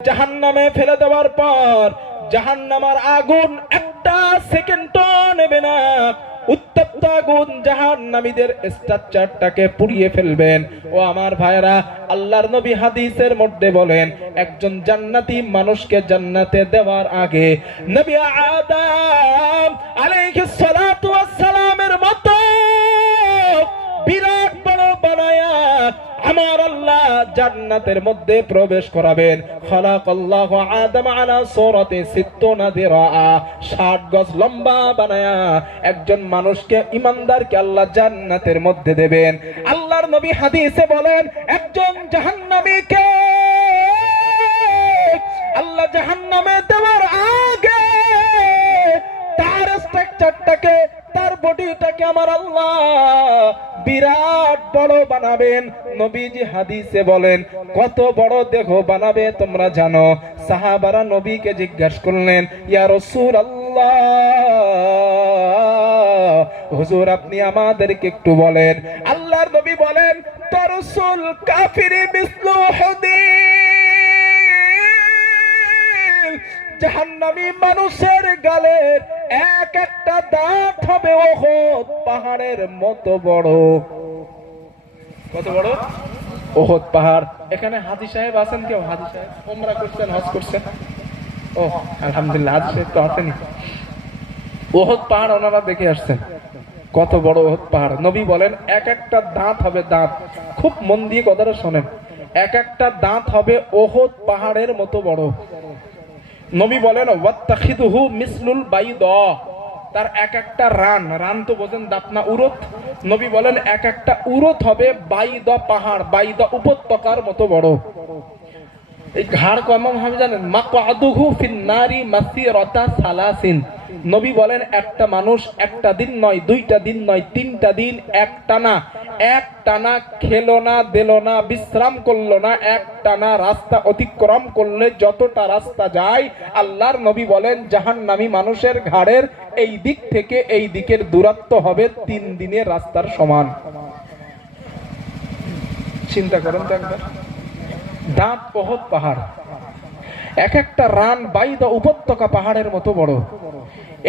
জাহান্নামে ফেলে দেওয়ার পর জাহান্নামার আগুন একটা সেকেন্ডও নেবে না। উত্তপ্ত আগুন জাহান্নামীদের স্ট্রাকচারটাকে পুড়িয়ে ফেলবেন। ও আমার ভাইরা আল্লাহর নবী হাদিসের মধ্যে বলেন, একজন জান্নাতি মানুষকে জান্নাতে দেওয়ার আগে নবী আদম আলাইহিস সালাতু ওয়াস সালামের মতো বিরাট বড় বানায়া আমার আল্লাহ জান্নাতের মধ্যে প্রবেশ করাবেন। খালাকাল্লাহু আদম আলা সূরাতি সিত্তুনা দিরাআ 60 গজ লম্বা বানায়া একজন মানুষকে ইমানদারকে আল্লাহ জান্নাতের মধ্যে দেবেন। আল্লাহর নবী হাদিসে বলেন, একজন জাহান্নামীকে আল্লাহ জাহান্নামে দেওয়ার আগে তার স্ট্রাকচারটাকে তার বডিটাকে আমার আল্লাহ বিরাট বড় বানাবেন। নবীজি হাদিসে বলেন, কত বড় দেহ বানাবে তোমরা জানো? সাহাবারা নবীকে জিজ্ঞাসা করলেন, ইয়া রাসূল আল্লাহ হুজুর আপনি আমাদেরকে একটু বলেন। আল্লাহর নবী বলেন তরসুল কাফিরি মিসলু হুদিন, জাহান্নামী মানুষের গালের এক একটা দাঁত হবে ওহদ পাহাড়ের মতো বড়। কত বড়? ওহদ পাহাড়। এখানে হাজি সাহেব আছেন কেউ? হাজি সাহেব ওমরা করছেন, হজ করছেন? ও, আলহামদুলিল্লাহ, হাজি সাহেব তো আসেনি ওহদ পাহাড় ওনারা দেখে আসছেন। কত বড় ওহদ পাহাড়। নবী বলেন, এক একটা দাঁত হবে দাঁত। খুব মন দিয়ে কথাটা শোনেন। এক একটা দাঁত হবে ওহদ পাহাড়ের মতো বড়। নবী বলেন, ওয়াত্তাখিদুহু মিসলুল বাইদ। তার এক একটা রান রান তো বোঝেন দাপনা উরত। নবী বলেন, এক একটা উরত হবে বাইদ পাহাড়, বাইদ উপত্যকার মতো বড়। এই ঘাড় কেমন হবে জানেন? মাকাদুহু ফিন নারি মাসিরাতা সালাসিন। নবী বলেন, একটা মানুষ একটা দিন নয়, দুইটা দিন নয়, তিনটা দিন একটা টানা এক টানা খেলো না, দিল না, বিশ্রাম করল না, এক টানা রাস্তা অতিক্রম করলে যতটা রাস্তা যায়, আল্লাহর নবী বলেন, জাহান্নামী মানুষের ঘাড়ের এই দিক থেকে এই দিকের দূরত্ব হবে তিন দিনের রাস্তার সমান। চিন্তা করেন তো একবার। দাঁত পহত পাহাড়। এক একটা রান বাই বাইদা উপত্যকা পাহাড়ের মতো বড়।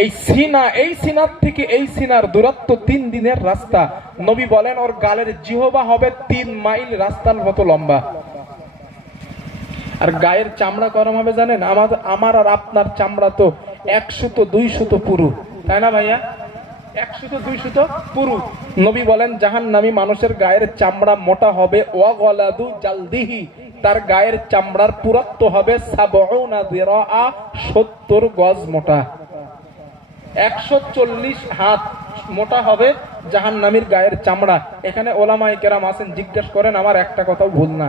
এই সিনা, এই সিনার থেকে এই সিনার দূরত্ব তিন দিনের রাস্তা। নবী বলেন, ওর গালের জিহবা হবে তিন মাইল রাস্তার মতো লম্বা। আর গায়ের চামড়া গরম হবে জানেন? আমাদের আমার আর আপনার চামড়া তো একশো তো দুইশো তো পুরু। তাই না ভাইয়া? পুরু নবী বলেন, জাহান মানুষের গায়ের চামড়া মোটা হবে জালদিহি। তার গায়ের চামড়ার হবে সত্তর গজ মোটা। একশো চল্লিশ হাত মোটা হবে নামীর গায়ের চামড়া। এখানে ওলামাই কেরাম আছেন জিজ্ঞেস করেন, আমার একটা কথাও ভুল না?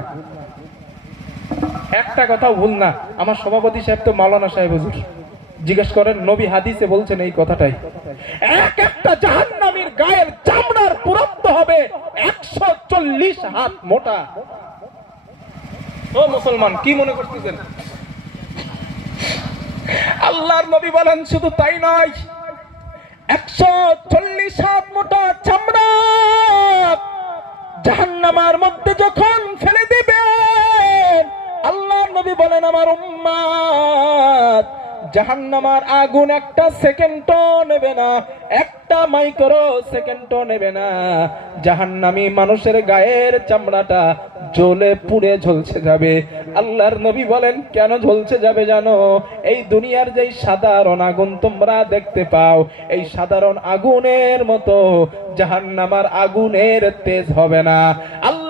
একটা কথাও ভুল না। আমার সভাপতি সাহেব তো মাওলানা সাহেব হুজুর। জিজ্ঞেস করেন, নবী হাদিসে বলছেন এই কথাটাই। এক একটা জাহান্নামীর গায়ের চামড়ার পুরত্ব হবে একশো চল্লিশ হাত মোটা। ও মুসলমান, কি মনে করতেছেন? আল্লাহর নবী বলেন, শুধু তাই নয়, একশো চল্লিশ হাত মোটা চামড়া জাহান্নামার মধ্যে যখন ফেলে দিবেন, আল্লাহর নবী বলেন, আমার উম্মাদ জাহান্নামার আগুন একটা সেকেন্ডও নেবে না, একটা মাইক্রো সেকেন্ডও নেবে না। জাহান্নামী মানুষের গায়ের চামড়াটা জ্বলে পুড়ে ঝলছে যাবে। আল্লাহর নবী বলেন, কেন ঝলছে যাবে জানো? এই দুনিয়ার যেই সাধারণ আগুন তোমরা দেখতে পাও, এই সাধারণ আগুনের মতো জাহান্নামার আগুনের তেজ হবে না। আল্লাহর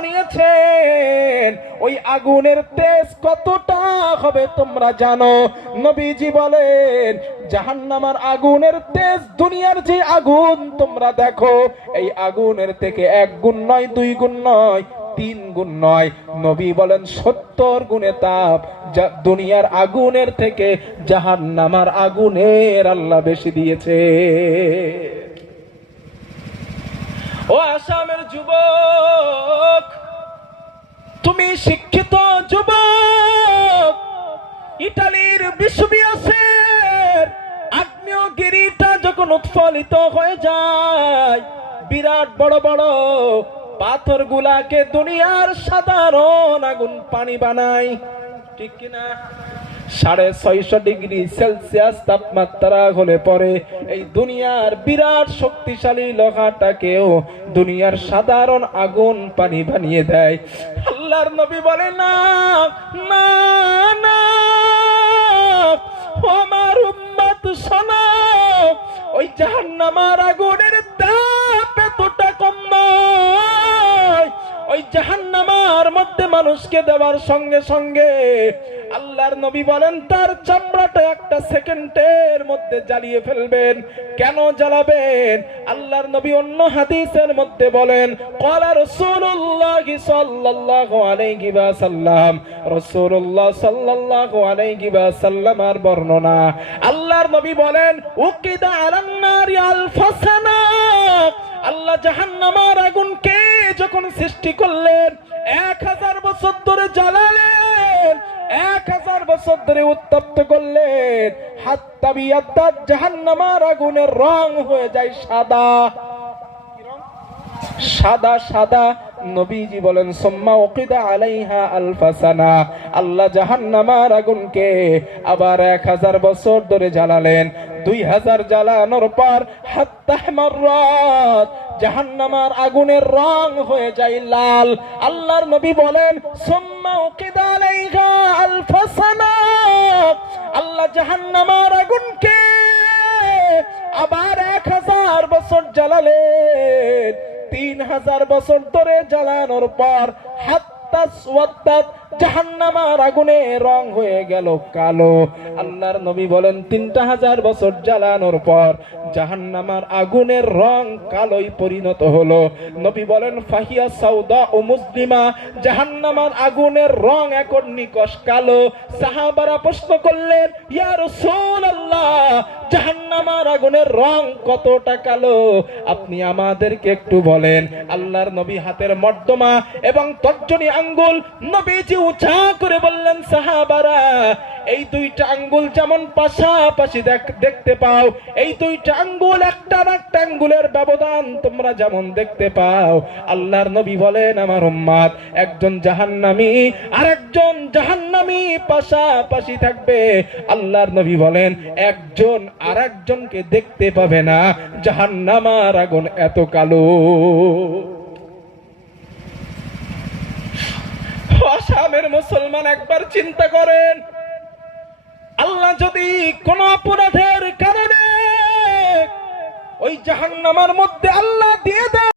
বানিয়েছেন। ওই আগুনের তেজ কতটা হবে তোমরা জানো? নবীজি বলেন, জাহান্নামার আগুনের তেজ, দুনিয়ার যে আগুন, তোমরা দেখো, এই আগুনের থেকে এক গুণ নয়, দুই গুণ নয়, তিন গুণ নয়। নবী বলেন, সত্তর গুণে তাপ। দুনিয়ার আগুনের থেকে জাহান্নামার আগুনের আল্লাহ বেশি দিয়েছে। ও আসামের যুবক, তুমি শিক্ষিত যুবক, ইটালির বিশ্ববিয়াসের আগ্নেয়গিরিটা যখন উৎফলিত হয়ে যায়, বিরাট বড় বড় পাথর গুলাকে দুনিয়ার সাধারণ আগুন পানি বানায়। ঠিক কিনা? সাড়ে ছয়শো ডিগ্রি সেলসিয়াস তাপমাত্রা হলে পরে এই দুনিয়ার বিরাট শক্তিশালী লোহাটাকেও দুনিয়ার সাধারণ আগুন পানি বানিয়ে দেয়। আল্লাহর নবী বলে না না আমার উম্মত, শোনো, ওই জাহান্নামার আগুনের তাপ এতটা কম ওই জাহান্নামার মধ্যে মানুষকে দেওয়ার সঙ্গে সঙ্গে আল্লাহর নবী বলেন, তার চামড়াটা একটা সেকেন্ডের মধ্যে জ্বালিয়ে ফেলবেন। কেন জ্বালাবেন? আল্লাহর নবী অন্য হাদিসের মধ্যে বলেন, কলা রাসূলুল্লাহ সাল্লাল্লাহু আলাইহি ওয়াসাল্লাম। রাসূলুল্লাহ সাল্লাল্লাহু আলাইহি ওয়াসাল্লামের বর্ণনা। আল্লাহর নবী বলেন, উকিদা আলান নারি আলফাসানা। আল্লাহ জাহান্নামার আগুনকে যখন সৃষ্টি করলেন, এক হাজার বছর ধরে জ্বালালেন। এক হাজার বছর ধরে উত্তপ্ত করলেন। হাত তাবিয়াত জাহান্নামার আগুনের রং হয়ে যায় সাদা। সাদা সাদা। নবীজি বলেন, সোম্মা ওকিদা আলাইহা আলফাসানা আল্লাহ জাহান্নামার আগুনকে আবার এক হাজার বছর ধরে জ্বালালেন। দুই হাজার জ্বালানোর পর হাত্তাহমার জাহান্নামার আগুনের রং হয়ে যায় লাল। আল্লাহর নবী বলেন, সোম্মা ওকিদা আলাইহা আলফাসানা আল্লাহ জাহান্নামার আগুনকে আবার এক হাজার বছর জ্বালালেন। হাজার বছর ধরে জ্বালানোর পর জাহান্নামার আগুনে রং হয়ে গেল কালো। আল্লাহর নবী বলেন, তিনটা হাজার বছর জ্বালানোর পর জাহান্নামার আগুনের রং কালোই পরিণত হলো। নবী বলেন, ফাহিয়া সাউদা ও মুসলিমা, জাহান্নামার আগুনের রং এখন নিকশ কালো। সাহাবারা প্রশ্ন করলেন, ইয়া রাসূলুল্লাহ, জাহান্নামার আগুনের রং কতটা কালো? আপনি আমাদেরকে একটু বলেন, আল্লাহর নবী হাতের মর্দমা এবং তর্জনী আঙ্গুল নবীজি উঁচা করে বললেন, সাহাবারা এই দুইটা আঙ্গুল যেমন পাশাপাশি দেখ- দেখতে পাও, এই দুইটা আঙ্গুল একটা একটা আঙ্গুলের ব্যবধান তোমরা যেমন দেখতে পাও। আল্লাহর নবী বলেন, আমার উম্মাদ, একজন জাহান্নামী আর একজন জাহান্নামী পাশাপাশি থাকবে। আল্লাহর নবী বলেন, একজন আর একজনকে দেখতে পাবে না জাহান্নামার আগুন এত কালো। আসামের মুসলমান একবার চিন্তা করেন আল্লাহ যদি কোনো অপরাধের কারণে ওই জাহান্নামার মধ্যে আল্লাহ দিয়ে দেয়